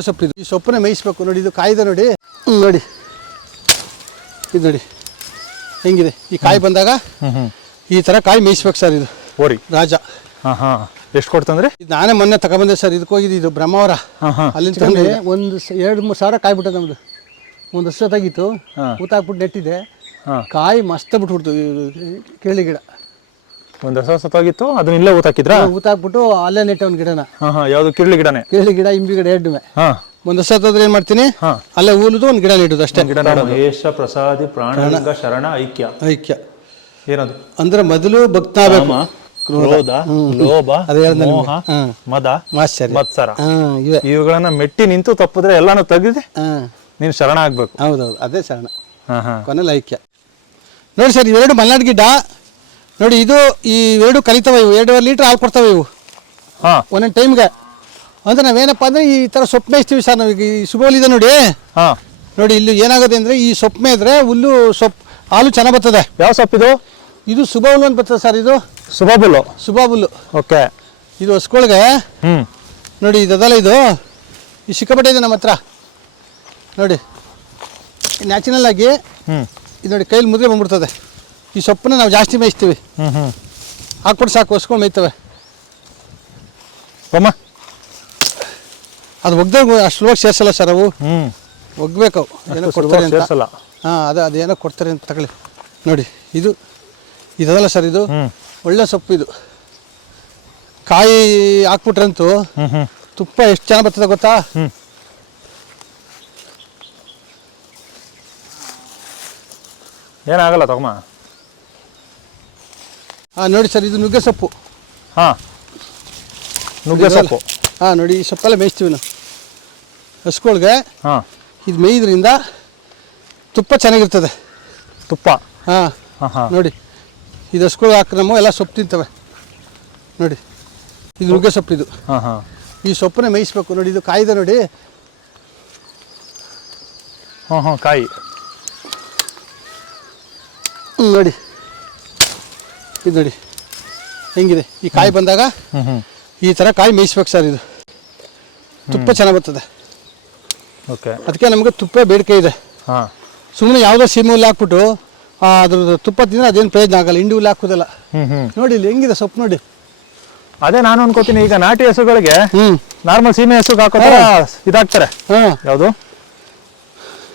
ಸೊಪ್ಪು ಇದು. ಈ ಸೊಪ್ಪನ್ನ ಮೇಯಿಸ್ಬೇಕು. ನೋಡಿ ಇದು ಕಾಯ್ದೆ ನೋಡಿ. ನೋಡಿ. ಇದು ನೋಡಿ. ಹೆಂಗಿದೆ? ಈ ಕಾಯಿ ಬಂದಾಗ ಈ ಥರ ಕಾಯಿ ಮೇಯಿಸ್ಬೇಕು ಸರ್ ಇದು. ಓರಿ. ರಾಜ. ಹಾ ಹಾ. ಎಷ್ಟು ಕೊಡ್ತಂದ್ರೆ? ಇದು ನಾನೇ ಮೊನ್ನೆ ತಗೊಬಂದೆ ಸರ್. ಇದಕ್ಕೆ ಹೋಗಿದ್ದು ಇದು ಬ್ರಹ್ಮಾವರ. ಅಲ್ಲಿಂದ ತಂದೆ ಒಂದು ಎರಡು ಮೂರು ಸಾವಿರ ಕಾಯಿ ಬಿಟ್ಟದ ನಮ್ದು. ಒಂದು ವರ್ಷ ತೆಗಿತ್ತು ಹಾ. ಊತಾಕ್ಬಿಟ್ಟು ನೆಟ್ಟಿದೆ. ಕಾಯಿ ಮಸ್ತ್ ಬಿಟ್ಬಿಡ್ತು. ಕೇಳಿ ಗಿಡ. ಒಂದ್ ಹೊಸ ಸತ್ತೋಗಿತ್ತು ಅದನ್ನ ಇಲ್ಲೇ ಊತಾಕಿದ್ರ ಊತಾಕ್ಬಿಟ್ಟು ಅಲ್ಲೇ ನೆಟ್ಟೆ ಒಂದು ಗಿಡನ. ಹಾ ಹಾ ಯಾವ್ದು ಕಿರ್ಲಿ ಗಿಡನೇ? ಕಿರಳಿ ಗಿಡ ಇಂಬಿ ಗಿಡ ಎರಡು ಹಾ. ಒಂದು ಹೊಸ ಹತ್ತದ್ರೆ ಏನು ಮಾಡ್ತೀನಿ? ಹಾ. ಅಲ್ಲೇ ಹೂಲುದು ಒಂದು ಗಿಡ ನೆಡುದು ಅಷ್ಟೇ. ಗಿಡ ಮಹೇಶ ಪ್ರಸಾದಿ ಪ್ರಾಣಲಿಂಗ ಶರಣ ಐಕ್ಯ. ಐಕ್ಯ. ಏನದು? ಅಂದ್ರೆ ಮೊದಲು ಕಾಮ ಕ್ರೋಧ. ಲೋಭ. ಮೋಹ. ಮದ ಮತ್ಸರ. ಇವುಗಳನ್ನ ಮೆಟ್ಟಿ ನಿಂತು ತಪ್ಪಿದ್ರೆ ಎಲ್ಲಾನು ತೆಗೆದು ನೀನು ನೀನ್ ಶರಣ ಆಗ್ಬೇಕು. ಹೌದೌದು ಅದೇ ಶರಣ. ಹಾ ಹಾ. ಕೊನೆಯಲ್ಲಿ ಐಕ್ಯ. ನೋಡಿ ಸರ್ ಇವೆರಡು ಮಲ್ನಾಡ್ ಗಿಡ್ಡ ನೋಡಿ ಇದು ಈ ಎರಡು ಕಲಿತವೆ ಇವು. ಎರಡೂವರೆ ಲೀಟ್ರ್ ಹಾಲು ಕೊಡ್ತವೆ ಇವು. ಹಾಂ. ಒಂದೊಂದು ಟೈಮ್ಗೆ. ಅಂದ್ರೆ ನಾವೇನಪ್ಪ ಅಂದ್ರೆ ಈ ಥರ ಸೊಪ್ಪು ಮೇಯಿಸ್ತೀವಿ ಸರ್ ನಾವೀಗ ಈ ಇದೆ ನೋಡಿ. ಹಾಂ. ನೋಡಿ ಇಲ್ಲಿ ಏನಾಗುತ್ತೆ ಅಂದರೆ ಈ ಸೊಪ್ಪು ಮೇಯ್ದ್ರೆ ಹುಲ್ಲು ಸೊಪ್ಪು ಹಾಲು ಚೆನ್ನಾಗಿ ಬರ್ತದೆ. ಯಾವ ಸೊಪ್ಪಿದು ಇದು? ಇದು ಹುಲ್ಲು ಅಂತ ಬರ್ತದೆ ಸರ್ ಇದು. ಸುಬಾಬುಲ್ಲು. ಸುಬಾ ಓಕೆ. ಇದು ಹಸ್ಕೊಳ್ಗೆ. ಹ್ಮ್. ನೋಡಿ ಇದಲ್ಲ ಇದು. ಈ ಸಿಕ್ಕಾಪಟ್ಟೆ ಇದೆ ನಮ್ಮ ಹತ್ರ ನೋಡಿ ನ್ಯಾಚುರಲ್ ಆಗಿ ಹ್ಮ್. ಇದು ನೋಡಿ ಕೈಲಿ ಮುದ್ರೆ ಬಂದ್ಬಿಡ್ತದೆ. ಈ ಸೊಪ್ಪನ್ನ ನಾವು ಜಾಸ್ತಿ ಮೇಯಿಸ್ತೀವಿ. ಹ್ಞೂ ಹ್ಞೂ ಹಾಕ್ಬಿಟ್ಟು ಸಾಕು ಹೊಸ್ಕೊಂಡು ಮೇಯ್ತವೆ. ಬಮ್ಮ. ಅದು ಒಗ್ದಾಗ ಅಷ್ಟು ಸೇರ್ಸಲ್ಲ ಸೇರಿಸಲ್ಲ ಸರ್ ಅವು. ಹ್ಞೂ ಒಗ್ಬೇಕು. ಅವು ಏನೋ ಕೊಡ್ತಾರೆ ಅಂತ. ಸೇರ್ಸಲ್ಲ. ಹಾಂ ಅದು ಅದೇನೋ ಕೊಡ್ತಾರೆ ಅಂತ ತಗೊಳ್ಳಿ. ನೋಡಿ ಇದು ಇದಲ್ಲ ಸರ್ ಇದು. ಒಳ್ಳೆ ಸೊಪ್ಪು ಇದು. ಕಾಯಿ ಹಾಕ್ಬಿಟ್ರಂತೂ ಹ್ಞೂ ಹ್ಞೂ ತುಪ್ಪ ಎಷ್ಟು ಚೆನ್ನಾಗಿ ಬರ್ತದೆ ಗೊತ್ತಾ? ಹ್ಮ್. ಏನಾಗಲ್ಲ ತಗೊಮ್ಮ. ಹಾಂ ನೋಡಿ ಸರ್ ಇದು ನುಗ್ಗೆ ಸೊಪ್ಪು. ಹಾ. ನುಗ್ಗೆ ಸೊಪ್ಪು. ಹಾಂ ನೋಡಿ ಈ ಸೊಪ್ಪೆಲ್ಲ ಮೇಯಿಸ್ತೀವಿ ನಾವು. ಹಸ್ಕೊಳ್ಗೆ ಹಾ. ಇದು ಮೇಯ್ದ್ರಿಂದ ತುಪ್ಪ ಚೆನ್ನಾಗಿರ್ತದೆ. ತುಪ್ಪ? ಹಾಂ. ಹಾ ಹಾ. ನೋಡಿ ಇದು ಹಸ್ಕೊಳ್ಗೆ ಹಾಕಿ ನಮ್ಮ ಎಲ್ಲ ಸೊಪ್ಪು ತಿಂತವೆ. ನೋಡಿ ಇದು ನುಗ್ಗೆ ಸೊಪ್ಪು ಇದು. ಹಾ ಹಾ. ಈ ಸೊಪ್ಪನ್ನ ಮೇಯಿಸ್ಬೇಕು. ನೋಡಿ ಇದು ಕಾಯ್ದೆ ನೋಡಿ. ಹಾ ಹಾ ಕಾಯಿ. ನೋಡಿ. ಇದು ನೋಡಿ. ಹೆಂಗಿದೆ? ಈ ಕಾಯಿ ಬಂದಾಗ ಈ ಥರ ಕಾಯಿ ಮೇಯಿಸ್ಬೇಕು ಸರ್ ಇದು. ತುಪ್ಪ ಚೆನ್ನಾಗಿ ಬರ್ತದೆ. ಓಕೆ. ಅದಕ್ಕೆ ನಮಗೆ ತುಪ್ಪ ಬೇಡಿಕೆ ಇದೆ. ಹಾ. ಸುಮ್ಮನೆ ಯಾವುದೋ ಸೀಮೆ ಹುಲ್ಲು ಹಾಕ್ಬಿಟ್ಟು ಅದ್ರದ್ದು ತುಪ್ಪ ತಿಂದರೆ ಅದೇನು ಪ್ರಯೋಜನ ಆಗಲ್ಲ. ಹಿಂಡಿ ಹುಲ್ಲು ಹಾಕೋದಲ್ಲ. ನೋಡಿ ಇಲ್ಲಿ ಹೆಂಗಿದೆ ಸೊಪ್ಪು ನೋಡಿ. ಅದೇ ನಾನು ಅನ್ಕೋತೀನಿ ಈಗ ನಾಟಿ ಹಸುಗಳಿಗೆ ನಾರ್ಮಲ್ ಸೀಮೆ ಹಸುಗೆ ಹಾಕೋದ್ರೆ ಇದಾಗ್ತಾರೆ. ಹಾಂ. ಯಾವುದು?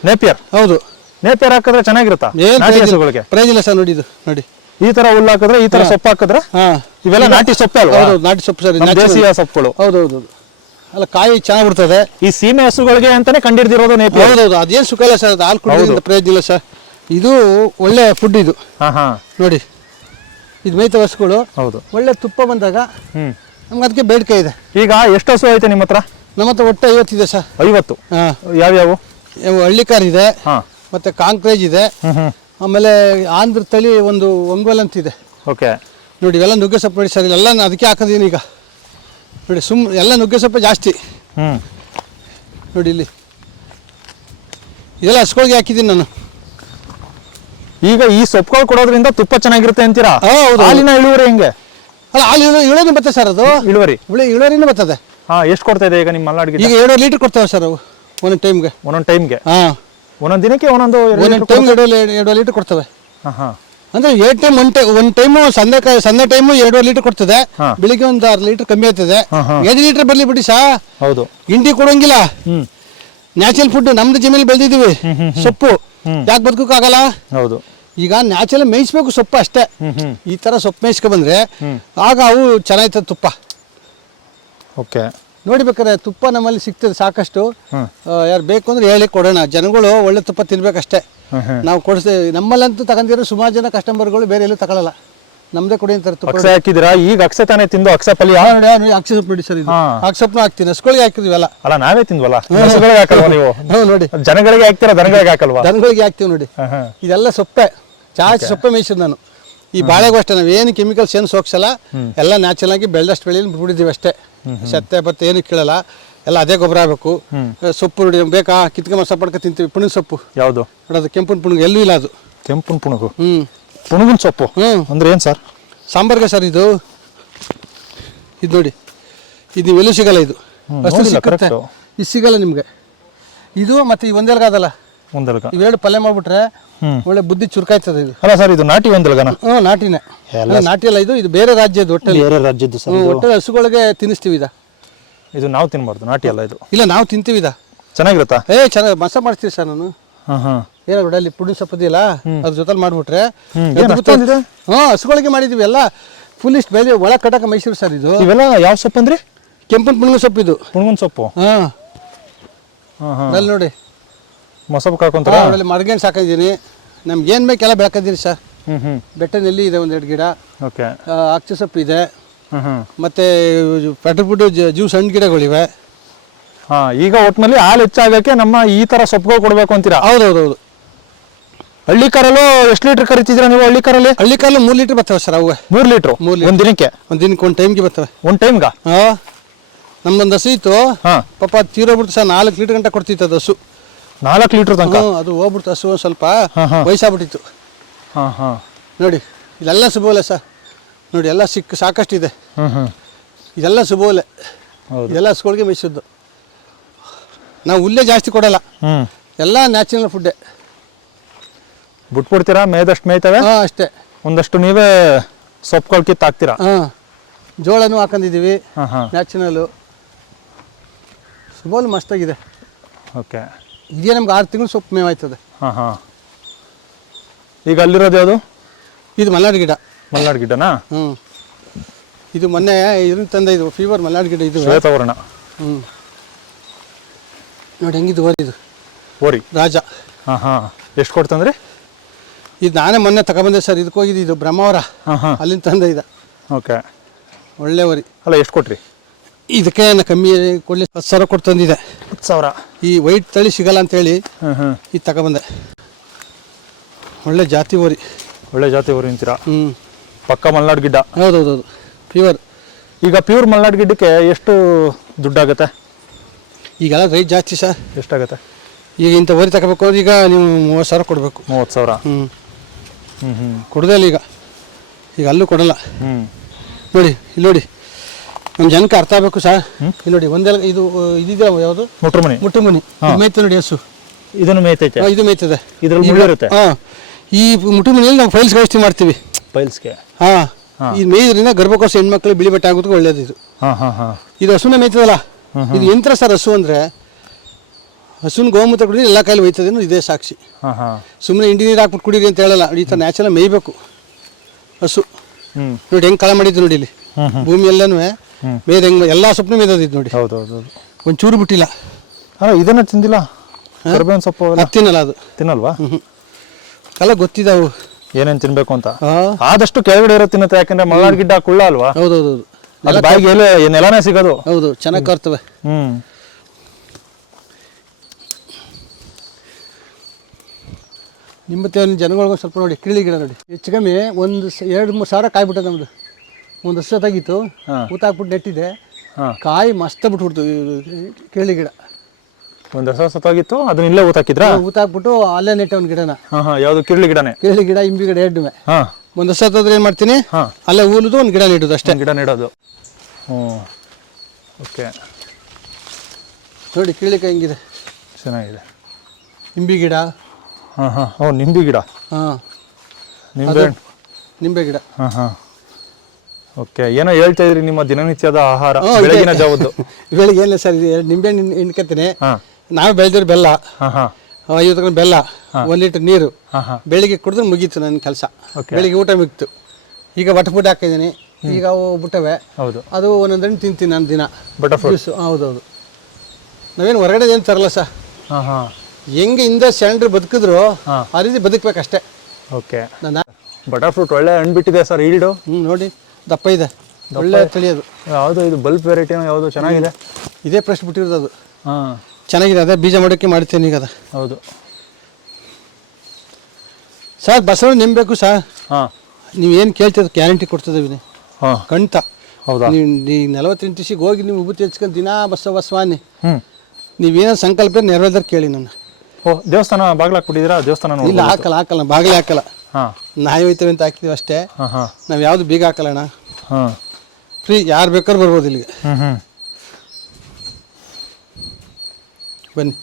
ನೇಪಿಯರ್. ಹೌದು. ನೇಪಿಯರ್ ಹಾಕಿದ್ರೆ ಚೆನ್ನಾಗಿರುತ್ತಾ? ನಾಟಿ ಹಸುಗಳಿಗೆ? ಪ್ರಯೋಜನ ಸರ್ ನೋಡಿ ಇದು ನೋಡಿ. ಈ ತರ ಹುಲ್ಲು ಹಾಕಿದ್ರೆ ಈ ತರ ಸೊಪ್ಪು ಹಾಕಿದ್ರೆ ಹಾಂ. ಇವೆಲ್ಲ ನಾಟಿ ಸೊಪ್ಪೆ ಅಲ್ವಾ? ಹೌದು ನಾಟಿ ಸೊಪ್ಪು ಸರಿ ನಮ್ಮ. ದೇಶೀಯ ಸೊಪ್ಪುಗಳು. ಹೌದು ಹೌದು ಹೌದು ಅಲ್ಲ ಕಾಯಿ ಚೆನ್ನಾಗಿ ಬಿಡ್ತದೆ. ಈ ಸೀಮೆ ಹಸುಗಳಿಗೆ ಅಂತಾನೆ ಕಂಡಿಡ್ದಿರೋದು ನೇಪಿಯರ್ ಹೌದೌದು ಅದೇನು ಸುಖ ಇಲ್ಲ ಸರ್ ಅದು ಹಾಲು ಕುಡಿಯೋದ್ರಿಂದ ಪ್ರಯೋಜನ ಇಲ್ಲ ಸರ್. ಇದು ಒಳ್ಳೆ ಫುಡ್ ಇದು. ನೋಡಿ ಇದು ಮೈತ ಹಸುಗಳು. ಹೌದು. ಒಳ್ಳೆ ತುಪ್ಪ ಬಂದಾಗ ನಮ್ಗೆ ಅದಕ್ಕೆ ಬೇಡಿಕೆ ಇದೆ. ಈಗ ಎಷ್ಟು ಹಸು ಐತೆ ನಿಮ್ಮ ಹತ್ರ? ನಮ್ಮ ಹತ್ರ ಒಟ್ಟು ಐವತ್ತಿದೆ ಸರ್. ಐವತ್ತು. ಯಾವ್ಯಾವು? ಹಳ್ಳಿಕಾರ್ ಇದೆ. ಮತ್ತೆ ಮತ್ತು ಕಾಂಕ್ರೇಜ್ ಇದೆ. ಆಮೇಲೆ ಆಂಧ್ರ ತಳಿ ಒಂದು ಒಂಗೋಲ್ ಅಂತ ಇದೆ ಓಕೆ. ನೋಡಿ ಇವೆಲ್ಲ ನುಗ್ಗೆ ಸೊಪ್ಪು ನೋಡಿ ಸರ್ ಇಲ್ಲೆಲ್ಲ ಅದಕ್ಕೆ ಹಾಕಿದೀನಿ ಈಗ. ನೋಡಿ ಸುಮ್ ಎಲ್ಲ ನುಗ್ಗೆ ಸೊಪ್ಪು ಜಾಸ್ತಿ. ಹ್ಞೂ ನೋಡಿ ಇಲ್ಲಿ. ಇದೆಲ್ಲ ಹಸ್ಕೋಗಿ ಹಾಕಿದ್ದೀನಿ ನಾನು. ಈಗ ಈ ಸೊಪ್ಪುಗಳು ಕೊಡೋದ್ರಿಂದ ತುಪ್ಪ ಚೆನ್ನಾಗಿರುತ್ತೆ ಅಂತೀರಾ? ಹಾ, ಹೌದು. ಹಾಲಿನ ಇಳುವರಿ ಹೆಂಗೆ? ಅಲ್ಲ ಹಾಲು ಇಳು ಇಳೋದು ಬರ್ತದೆ ಸರ್ ಅದು. ಇಳುವರಿ? ಇಳಿ ಇಳುವರಿನೂ ಬರ್ತದೆ. ಹಾಂ ಎಷ್ಟು ಕೊಡ್ತಾ ಇದೆ ಈಗ ನಿಮ್ಮ ಮಲ್ಲಾಡಿಗೆ ಈಗ ಎರಡು ಲೀಟ್ರ್ ಕೊಡ್ತೇವೆ ಸರ್ ಅವು ಒಂದೊಂದು ಟೈಮ್ಗೆ ಒಂದೊಂದು ಟೈಮ್ಗೆ ಹಾಂ. ಒಂದೊಂದು ದಿನಕ್ಕೆ ಒಂದೊಂದು ಒಂದೊಂದು ಟೈಮ್ ಎರಡು ಎರಡು ಲೀಟ್ರ್ ಕೊಡ್ತವೆ. ಹಾ ಹಾ. ಅಂದ್ರೆ ಎರಡು ಟೈಮ್ ಒನ್ ಟೈಮ್ ಒಂದು ಟೈಮು ಸಂದೆ ಸಂದೆ ಟೈಮು ಎರಡು ಲೀಟರ್ ಕೊಡ್ತದೆ. ಬೆಳಿಗ್ಗೆ ಒಂದು ಆರು ಲೀಟರ್ ಕಮ್ಮಿ ಆಯ್ತದೆ ಐದು. ಎರಡು ಲೀಟರ್ ಬರಲಿ ಬಿಡಿ ಸಾ ಹೌದು. ಇಂಡಿ ಕೊಡೋಂಗಿಲ್ಲ. ನ್ಯಾಚುರಲ್ ಫುಡ್ ನಮ್ದು ಜಮೀನಲ್ಲಿ ಬೆಳೆದಿದ್ದೀವಿ ಸೊಪ್ಪು. ಯಾಕೆ ಬದುಕೋಕ್ಕಾಗಲ್ಲ ಹೌದು. ಈಗ ನ್ಯಾಚುರಲ್ ಮೇಯಿಸ್ಬೇಕು ಸೊಪ್ಪು ಅಷ್ಟೇ. ಈ ಥರ ಸೊಪ್ಪು ಮೇಯಿಸ್ಕೊ ಬಂದ್ರೆ ಆಗ ಅವು ಚೆನ್ನಾಗ್ತದೆ ತುಪ್ಪ. ಓಕೆ. ನೋಡಿ ಬೇಕಾದ್ರೆ ತುಪ್ಪ ನಮ್ಮಲ್ಲಿ ಸಿಗ್ತದೆ ಸಾಕಷ್ಟು. ಯಾರು ಬೇಕು ಅಂದ್ರೆ ಹೇಳಿ ಕೊಡೋಣ. ಜನಗಳು ಒಳ್ಳೆ ತುಪ್ಪ ತಿನ್ಬೇಕಷ್ಟೇ. ನಾವು ಕೊಡಿಸ್ತೇವೆ ನಮ್ಮಲ್ಲಂತೂ ತಗೊಂಡಿರೋ ಸುಮಾರು ಜನ ಕಸ್ಟಮರ್ಗಳು ಬೇರೆ ಎಲ್ಲೂ ತಗೊಳ್ಳಲ್ಲ ನಮ್ದೇ ಕೊಡಿ ಅಂತಾರೆ ತುಪ್ಪ. ಅಕ್ಸೆ ಹಾಕಿದಿರಾ ಈಗ ಅಕ್ಷ ತಾನೇ ತಿಂದು ಅಕ್ಸೆ ಪಲ್ಯ? ಅಕ್ಷಿ ಸೊಪ್ಪು ನೋಡಿ ಸರ್ ಇದು. ಅಕ್ಷಿ ಸೊಪ್ಪು ಹಾಕ್ತೀನಿ. ಹಸ್ಗಳಿಗೆ ಹಾಕಿದ್ವಿಲ್ಲ ಅಲ್ಲ. ನಾವೇ ತಿಂದ್ವಲ್ಲ? ಹಸುಗಳಿಗೆ ಹಾಕಲ್ವಾ ನೀವು? ನೋಡಿ. ಜನಗಳಿಗೆ ಹಾಕ್ತೀರಾ? ದನಗಳಿಗೆ ಹಾಕಲ್ವಾ? ದನಗಳಿಗೆ ಹಾಕ್ತೀವಿ ನೋಡಿ. ಇದೆಲ್ಲ ಸೊಪ್ಪೆ. ಚಾಚಿ ಸೊಪ್ಪೆ ಮೇಯಿಸಿದ್ ನಾನು. ಈ ಬಾಳೆಗೂ ಅಷ್ಟೇ ನಾವು ಏನು ಕೆಮಿಕಲ್ಸ್ ಏನು ಸೋಕ್ಸಲ್ಲ ಎಲ್ಲ ನ್ಯಾಚುರಲ್ ಆಗಿ ಬೆಳೆದಷ್ಟು ಬೆಳೆಯಲ್ಲಿ ಬಿಡಿದೀವಿ ಅಷ್ಟೇ. ಸತ್ತೆ ಬತ್ತೆ ಏನು ಕೀಳಲ್ಲ ಎಲ್ಲ ಅದೇ ಗೊಬ್ಬರ ಆಗಬೇಕು. ಸೊಪ್ಪು ನೋಡಿ ಬೇಕಾ ಕಿತ್ಕೊಂಬ ಸೊಪ್ಪು ತಿಂತೀವಿ ಪುಣಿನ ಸೊಪ್ಪು. ಯಾವುದು? ಅದು ಕೆಂಪು ಪುಣಗು ಎಲ್ಲೂ ಇಲ್ಲ ಅದು. ಕೆಂಪು ಪುಣಗು ಹ್ಞೂ ಪುಣಗಿನ ಸೊಪ್ಪು? ಹ್ಞೂ ಅಂದ್ರೆ ಏನು ಸರ್? ಸಾಂಬಾರ್ಗೆ ಸರ್ ಇದು. ಇದು ನೋಡಿ. ಇದು ಎಲ್ಲೂ ಸಿಗಲ್ಲ ಇದು. ಸಿಕ್ಕುತ್ತೆ. ಇದು ಸಿಗಲ್ಲ ನಿಮಗೆ. ಇದು ಮತ್ತು ಈ ಒಂದೆಲ್ಗಾದಲ್ಲ ಒಂದಲ್ಗ. ಇವೆರಡು ಪಲ್ಯ ಮಾಡ್ಬಿಟ್ರೆ ಒಳ್ಳೆ ಬುದ್ಧಿ ಚುರುಕಾಯ್ತದೆ ಇದು. ಅಲ್ಲ ಸರ್ ಇದು ನಾಟಿ ಒಂದಲ್ಗನ? ಹ್ಞೂ ನಾಟಿನೇ. ಎಲ್ಲ ನಾಟಿ ಅಲ್ಲ ಇದು ಇದು ಬೇರೆ ರಾಜ್ಯದ ಒಟ್ಟಲ್ಲಿ ಬೇರೆ ರಾಜ್ಯದ್ದು ಸರ್ ಹೊಟ್ಟೆ ಹಸುಗಳಿಗೆ ತಿನ್ನಿಸ್ತೀವಿ ಇದ? ಇದು ನಾವು ತಿನ್ಬಾರ್ದು ನಾಟಿ ಅಲ್ಲ ಇದು. ಇಲ್ಲ ನಾವು ತಿಂತೀವಿ ಇದ? ಚೆನ್ನಾಗಿರುತ್ತಾ? ಏ ಚೆನ್ನಾಗಿ ಮಸ ಮಾಡ್ತೀವಿ ಸರ್ ನಾನು. ಹಾಂ ಹಾಂ. ಏನೋ ಅಲ್ಲಿ ಪುಡಿ ಸಪ್ಪದಿಲ್ಲ ಅದ್ರ ಜೊತೆ ಮಾಡ್ಬಿಟ್ರೆ? ಹ್ಞೂ ಹಸುಗಳಿಗೆ ಮಾಡಿದೀವಿ ಎಲ್ಲ. ಫುಲ್ ಇಷ್ಟು ಬೆಳೆ ಒಳ ಕಟಕ ಮೈಸೂರು ಸರ್ ಇದು. ಇವೆಲ್ಲ ಯಾವ ಸೊಪ್ಪು ಅಂದ್ರೆ ಕೆಂಪನ್ ಪುಣ್ಗ ಸೊಪ್ಪು ಇದು ಪುಣ್ಗನ್ ಸೊಪ್ಪು? ಹಾಂ ಅಲ್ಲಿ ನೋಡಿ. ಮೊಸಪ್ಪು ಕಾಕೊಂತಾರ? ಅಲ್ಲಿ ಮರಗೇನು ಸಾಕಿದ್ದೀನಿ ನಮ್ಗೆ ಏನು ಬೇಕೆಲ್ಲ ಬೆಳ್ಕೊಂಡಿದ್ದೀನಿ ಸರ್. ಹ್ಞೂ ಹ್ಞೂ ಬೆಟ್ಟನಲ್ಲಿ ಇದೆ ಒಂದೆರಡು ಗಿಡ. ಓಕೆ. ಅಕ್ಷಿ ಸೊಪ್ಪು ಇದೆ. ಹ್ಞೂ ಹ್ಞೂ ಮತ್ತು ಪೆಟ್ರಪುಟ್ಟು ಜ್ಯೂಸ್ ಹಣ್ಣು ಗಿಡಗಳಿವೆ. ಹಾಂ ಈಗ ಒಟ್ಟಿನಲ್ಲಿ ಹಾಲು ಹೆಚ್ಚಾಗಕ್ಕೆ ನಮ್ಮ ಈ ಥರ ಸೊಪ್ಪುಗಳು ಕೊಡಬೇಕು ಅಂತೀರಾ? ಹೌದು ಹೌದು ಹೌದು ಹಳ್ಳಿ ಕಾರಲ್ಲೂ ಎಷ್ಟು ಲೀಟ್ರ್ ಕರಿತಿದ್ರ ನೀವು ಹಳ್ಳಿ ಕಾರಲ್ಲಿ? ಹಳ್ಳಿ ಕಾಲು ಮೂರು ಲೀಟ್ರ್ ಬರ್ತವೆ ಸರ್ ಅವು. ಮೂರು ಲೀಟ್ರು? ಮೂರು. ಒಂದು ದಿನಕ್ಕೆ? ಒಂದು ದಿನಕ್ಕೆ ಒಂದು ಟೈಮ್ಗೆ ಬರ್ತವೆ. ಒಂದು ಟೈಮ್ಗ? ಹಾಂ. ನಮ್ದೊಂದು ಹಸು ಇತ್ತು. ಹಾಂ. ಪಾಪ ತೀರೋಗ್ಬಿಡ್ತು ಸರ್. ನಾಲ್ಕು ಲೀಟ್ರ್ ಗಂಟೆ ಕೊಡ್ತಿತ್ತು ಅದು ಹಸು. ನಾಲ್ಕು ಲೀಟರ್ ತನಕ? ಅದು ಹೋಗ್ಬಿಡ್ತು ಹಸು ಒಂದ್ ಸ್ವಲ್ಪ ಹಾಂ, ಹಾಂ. ವಯಸ್ಸಾಗ್ಬಿಟ್ಟಿತ್ತು. ಹಾಂ ಹಾಂ. ನೋಡಿ ಇದೆಲ್ಲ ಸುಬೋಲೆ ಸರ್. ನೋಡಿ ಎಲ್ಲ ಸಿಕ್ಕ ಸಾಕಷ್ಟು ಇದೆ ಹ್ಞೂ ಇದೆಲ್ಲ ಸುಬೋಲೆ. ಹೌದು. ಇದೆಲ್ಲ ಹಸುಗಳಿಗೆ ಮೇಯಿಸಿದ್ದು ನಾವು ಹುಲ್ಲೇ ಜಾಸ್ತಿ ಕೊಡಲ್ಲ. ಹ್ಞೂ ಎಲ್ಲ ನ್ಯಾಚುರಲ್ ಫುಡ್ಡೇ. ಬಿಟ್ಬಿಡ್ತೀರಾ? ಮೇದಷ್ಟು ಮೇಯ್ತವೆ? ಹಾಂ ಅಷ್ಟೇ. ಒಂದಷ್ಟು ನೀವೇ ಸೊಪ್ಪುಗಳು ಕಿತ್ತು ಹಾಕ್ತೀರಾ? ಹಾಂ. ಜೋಳನೂ ಹಾಕೊಂಡಿದ್ದೀವಿ ಹಾಂ ಹಾಂ. ನ್ಯಾಚುರಲು ಸುಬೋಲ್ ಮಸ್ತಾಗಿದೆ. ಓಕೆ. ಇದೇ ನಮ್ಗೆ ಆರು ತಿಂಗಳು ಸೊಪ್ಪು ಮೇವಾಯ್ತದೆ. ಹಾಂ ಹಾಂ. ಈಗ ಅಲ್ಲಿರೋದು ಯಾವುದು? ಇದು ಮಲ್ನಾಡು ಗಿಡ. ಮಲ್ನಾಡು ಗಿಡನಾ? ಹ್ಞೂ ಇದು ಮೊನ್ನೆ ಇದನ್ನ ತಂದ ಇದು ಫೀವರ್ ಮಲ್ನಾಡು ಗಿಡ ಇದು. ಶ್ವೇತವರ್ಣ. ಹ್ಞೂ ನೋಡಿ ಹೆಂಗಿದು ಓರಿ ಇದು. ಓರಿ. ರಾಜ. ಹಾಂ ಹಾಂ. ಎಷ್ಟು ಕೊಡ್ತಂದ್ರಿ ಇದು ನಾನೇ ಮೊನ್ನೆ ತಗೊಬಂದೆ ಸರ್ ಇದಕ್ಕೆ ಹೋಗಿದ್ದು ಇದು ಬ್ರಹ್ಮಾವರ. ಹಾಂ ಹಾಂ. ಅಲ್ಲಿಂದ ತಂದೆ ಇದು. ಓಕೆ. ಒಳ್ಳೆ ಓರಿ. ಅಲ್ಲ ಎಷ್ಟು ಕೊಟ್ರಿ? ಇದಕ್ಕೆ ನಾನು ಕಮ್ಮಿ ಕೊಡ್ಲಿ? ಹತ್ತು ಸಾವಿರ ಕೊಟ್ಟು ತಂದಿದೆ. ಹತ್ತು ಸಾವಿರ. ಈ ವೈಟ್ ತಳಿ ಸಿಗಲ್ಲ ಅಂತೇಳಿ ಹಾಂ ಹಾಂ. ಇದು ತಗೊಬಂದೆ ಒಳ್ಳೆ ಜಾತಿ ಓರಿ ಒಳ್ಳೆ ಜಾತಿ ಊರು ಅಂತೀರಾ? ಹ್ಞೂ ಪಕ್ಕ ಮಲ್ನಾಡು ಗಿಡ್ಡ? ಹೌದೌದೌದು. ಪ್ಯೂರ್ ಈಗ ಪ್ಯೂರ್ ಮಲ್ನಾಡು ಗಿಡ್ಡಕ್ಕೆ ಎಷ್ಟು ದುಡ್ಡಾಗುತ್ತೆ? ಈಗೆಲ್ಲ ರೈಟ್ ಜಾಸ್ತಿ ಸರ್ ಎಷ್ಟಾಗುತ್ತೆ? ಈಗ ಇಂಥ ಓರಿ ತಗೋಬೇಕು ಅಂದ್ರೆ ಈಗ ನೀವು ಮೂವತ್ತು ಸಾವಿರ ಕೊಡಬೇಕು. ಮೂವತ್ತು ಸಾವಿರ? ಹ್ಞೂ ಹ್ಞೂ ಹ್ಞೂ ಕೊಡದೇ ಇಲ್ಲ ಈಗ. ಈಗ ಅಲ್ಲೂ ಕೊಡಲ್ಲ. ಹ್ಞೂ ನೋಡಿ ಇಲ್ಲಿ ನೋಡಿ. ನಮ್ಮ ಜನಕ್ಕೆ ಅರ್ಥ ಆಗಬೇಕು ಸರ್. ಇಲ್ಲಿ ನೋಡಿ ಒಂದೆಲ್ಲ ಇದು ಇದಿದೆ ಯಾವುದು? ಮುಟ್ರು ಮನೆ ಮುಟ್ಟು ಮನೆ ಮೇಯ್ತದೆ ನೋಡಿ ಹಸು. ಇದನ್ನು ಮೇಯ್ತೈತೆ? ಹಾ, ಇದು ಮೇಯ್ತದೆ. ಇದ್ರಲ್ಲಿ ಮುಳ್ಳು ಇರುತ್ತೆ ಹಾ. ಈ ಮುಟ್ಟು ಮನೆಯಲ್ಲಿ ನಾವು ಫೈಲ್ಸ್ ವ್ಯವಸ್ಥೆ ಮಾಡ್ತೀವಿ. ಫೈಲ್ಸ್ಗೆ? ಹಾ. ಈ ಮೇಯ್ದ್ರಿಂದ ಗರ್ಭಕೋಶ ಹೆಣ್ಮಕ್ಳು ಬಿಳಿ ಬಟ್ಟೆ ಆಗೋದಕ್ಕೆ ಒಳ್ಳೇದು ಇದು. ಹಾಂ ಹಾಂ ಹಾಂ. ಇದು ಹಸುನ ಮೇಯ್ತದಲ್ಲ? ಇದು ಯಂತ್ರ ಸರ್ ಹಸು ಅಂದರೆ ಹಸುನ ಗೋಮೂತ್ರ ಕುಡಿದ್ರೆ ಎಲ್ಲ ಕೈಲಿ ಒಯ್ತದೆ ಅನ್ನೋದು ಇದೇ ಸಾಕ್ಷಿ. ಹಾಂ ಹಾಂ. ಸುಮ್ಮನೆ ಇಂಡಿ ನೀರು ಹಾಕ್ಬಿಟ್ಟು ಕುಡೀರಿ ಅಂತ ಹೇಳಲ್ಲ. ಈ ಥರ ನ್ಯಾಚುರಲ್ ಮೇಯ್ಬೇಕು. ಹಸು. ಹ್ಞೂ ನೋಡಿ ಹೆಂಗೆ ಕಳ ಮಾಡಿದ್ದು ನೋಡಿ ಇಲ್ಲಿ. ಭೂಮಿ ಎಲ್ಲನೂ ಮೇಯ್ದು ಹೆಂಗೆ ಎಲ್ಲ ಸೊಪ್ಪು ಮೇದೋದಿತ್ತು ನೋಡಿ. ಹೌದು ಹೌದು ಹೌದು. ಒಂಚೂರು ಬಿಟ್ಟಿಲ್ಲ. ಅಲ್ಲ ಇದನ್ನ ತಿಂದಿಲ್ಲ? ಕರ್ಬೇವಿನ ಸೊಪ್ಪು ತಿನ್ನಲ್ಲ ಅದು. ತಿನ್ನಲ್ವಾ? ಎಲ್ಲ ಗೊತ್ತಿದ್ದಾವು ಏನೇನು ತಿನ್ಬೇಕು ಅಂತ? ಹಾಂ. ಆದಷ್ಟು ಕೆಳಗಡೆ ಇರೋ ತಿನ್ನುತ್ತೆ ಯಾಕಂದ್ರೆ ಮಲ್ನಾಡ್ ಗಿಡ್ಡ ಕುಳ್ಳ ಅಲ್ವಾ? ಹೌದು ಅದು ಬಾಯಿಗೆ ಎಲೆ ನೆಲನೇ ಸಿಗೋದು. ಹೌದು ಚೆನ್ನಾಗಿ ಕರ್ತವೆ ಹ್ಞೂ ನಿಮ್ಮ ಜನಗಳಿಗೆ ಸ್ವಲ್ಪ ನೋಡಿ ಕಿಳಿ ಗಿಡ ನೋಡಿ. ಹೆಚ್ಚು ಕಮ್ಮಿ ಒಂದು ಸ- ಎರಡು ಮೂರು ಸಾವಿರ ಕಾಯ್ಬಿಟ್ಟದೆ ನಮ್ದು. ನಮ್ಮದು ಒಂದು ವರ್ಷ ತೆಗಿತು. ಹಾ. ಊತ ಹಾಕ್ಬಿಟ್ಟು ನೆಟ್ಟಿದೆ ಕಾಯಿ ಮಸ್ತ್ ಬಿಟ್ಬಿಡ್ತು ಕೇಳಿ ಗಿಡ. ಒಂದು ಹೊಸ ಸತ್ತಾಗಿತ್ತು ಅದನ್ನ ಇಲ್ಲೇ ಊತ ಹಾಕಿದ್ರಾ? ಊತ ಹಾಕ್ಬಿಟ್ಟು ಅಲ್ಲೇ ನೆಟ್ಟೆ ಒಂದು ಗಿಡನ. ಯಾವುದು ಕಿರ್ಲಿ ಗಿಡನೇ? ಕಿಳಿ ಗಿಡ ಇಂಬಿ ಗಿಡ ಎರಡು ಒಂದು ಹೊಸ ಹತ್ತದ್ರೆ ಏನು ಮಾಡ್ತೀನಿ? ಅಲ್ಲೇ ಊಲದು ಒಂದು ಗಿಡ ನೆಡೋದು ಅಷ್ಟೇ. ಗಿಡ ನೆಡೋದು. ಹ್ಞೂ. ಓಕೆ. ನೋಡಿ ಕಿಳಿಕಾಯಿ ಹೆಂಗಿದೆ. ಚೆನ್ನಾಗಿದೆ. ಇಂಬಿ ಗಿಡ. ಹಾಂ ಹಾಂ. ಓ ನಿಂಬೆ ಗಿಡ. ಹಾಂ. ನಿಂಬೆ ನಿಂಬೆ ಗಿಡ. ಹಾಂ ಹಾಂ. ಓಕೆ ಏನೋ ಹೇಳ್ತಾ ಇದ್ರಿ ನಿಮ್ಮ ದಿನನಿತ್ಯದ ಆಹಾರ ಬೆಳಗಿನ ಜಾವದ್ದು? ಬೆಳಿಗ್ಗೆ ಏನಿಲ್ಲ ಸರ್ ಇದು ನಿಂಬೆ ಹಣ್ಣು ಇನ್ಕತ್ತೀನಿ. ಹಾಂ. ನಾವು ಬೆಳೆದಿರೋ ಬೆಲ್ಲ. ಐವತ್ತು ಗ್ರಾಮ್ ಬೆಲ್ಲ ಒಂದ್ ಲೀಟರ್ ನೀರು. ಬೆಳಿಗ್ಗೆ ಕುಡಿದ್ರೆ ಮುಗೀತು ನನ್ನ ಕೆಲಸ. ಬೆಳಿಗ್ಗೆ ಊಟ ಮುಗಿತು. ಈಗ ಬಟಪುಟ ಹಾಕಿದ್ದೀನಿ. ಈಗ ಅವು ಬಿಟ್ಟವೆ. ಹೌದು. ಅದು ಒಂದೊಂದು ಹಣ್ಣು ತಿಂತೀನಿ ನಾನು ದಿನ. ಜ್ಯೂಸು ಹೌದೌದು. ನಾವೇನು ಹೊರಗಡೆ ಏನು ತರಲ್ಲ ಸರ್? ಹೆಂಗೆ ಹಿಂದೆ ಸ್ಯಾಂಡ್ರು ಬದುಕಿದ್ರು ಆ ರೀತಿ ಬದುಕಬೇಕಷ್ಟೇ. ಓಕೆ. ನನ್ನ ಬಟರ್ಫ್ರೂಟ್ ಒಳ್ಳೆ ಹಣ್ಣು ಬಿಟ್ಟಿದೆ ಸರ್ ಈಲ್ಡು. ಹ್ಞೂ ನೋಡಿ. ದಪ್ಪ ಇದೆ. ಒಳ್ಳೆ ತಿಳಿಯೋದು ಯಾವುದು ಇದು ಬಲ್ಬ್ ವೆರೈಟಿನೋ ಯಾವುದು ಚೆನ್ನಾಗಿದೆ. ಇದೇ ಪ್ರಶ್ನೆ ಬಿಟ್ಟಿರೋದು ಅದು. ಹಾಂ. ಚೆನ್ನಾಗಿದೆ ಅದೇ ಬೀಜ ಮಾಡೋಕ್ಕೆ ಮಾಡ್ತೀನಿ ಈಗ ಅದು. ಹೌದು. ಸರ್ ಬಸವಣ್ಣ ನಿಂಬೇಕು ಸರ್. ಹಾಂ. ನೀವು ಏನು ಕೇಳ್ತೀರ ಗ್ಯಾರಂಟಿ ಕೊಡ್ತಿದ್ದೀವಿ ಹಾಂ. ಖಂಡಿತ ಹೌದಾ? ನೀವು ನೀವು ನಲವತ್ತೆಂಟು ದಿವಸಿಗೆ ಹೋಗಿ ನೀವು ಉಬ್ಬು ತೆಚ್ಕೊಂಡು ದಿನ ಬಸವ ಬಸವಾನಿ ಹ್ಞೂ ನೀವೇನೋ ಸಂಕಲ್ಪ ನೆರವೇರ್ದಾರ ಕೇಳಿ ನನ್ನ. ಓ ದೇವಸ್ಥಾನ ಬಾಗ್ಲಾಕ್ಬಿಟ್ಟಿದ್ದೀರಾ ದೇವಸ್ಥಾನ ನೋಡಿ ಇಲ್ಲ ಹಾಕಲ್ಲ ಹಾಕಲ್ಲ ಬಾಗಿಲೇ ಹಾಕಲ್ಲ. ನಾಯಿ ಹೋಯ್ತೇವೆ ಅಂತ ಹಾಕಿದೀವಿ ಅಷ್ಟೇ. ನಾವ್ ಯಾವ್ದು ನಾವು ಯಾವುದು ಬೀಗ ಹಾಕಲ್ಲಣ್ಣ? ಹಾಂ. ಫ್ರೀ ಯಾರು ಬೇಕಾದ್ರೂ ಬರ್ಬೋದು ಇಲ್ಲಿಗೆ. ಬನ್ನಿ.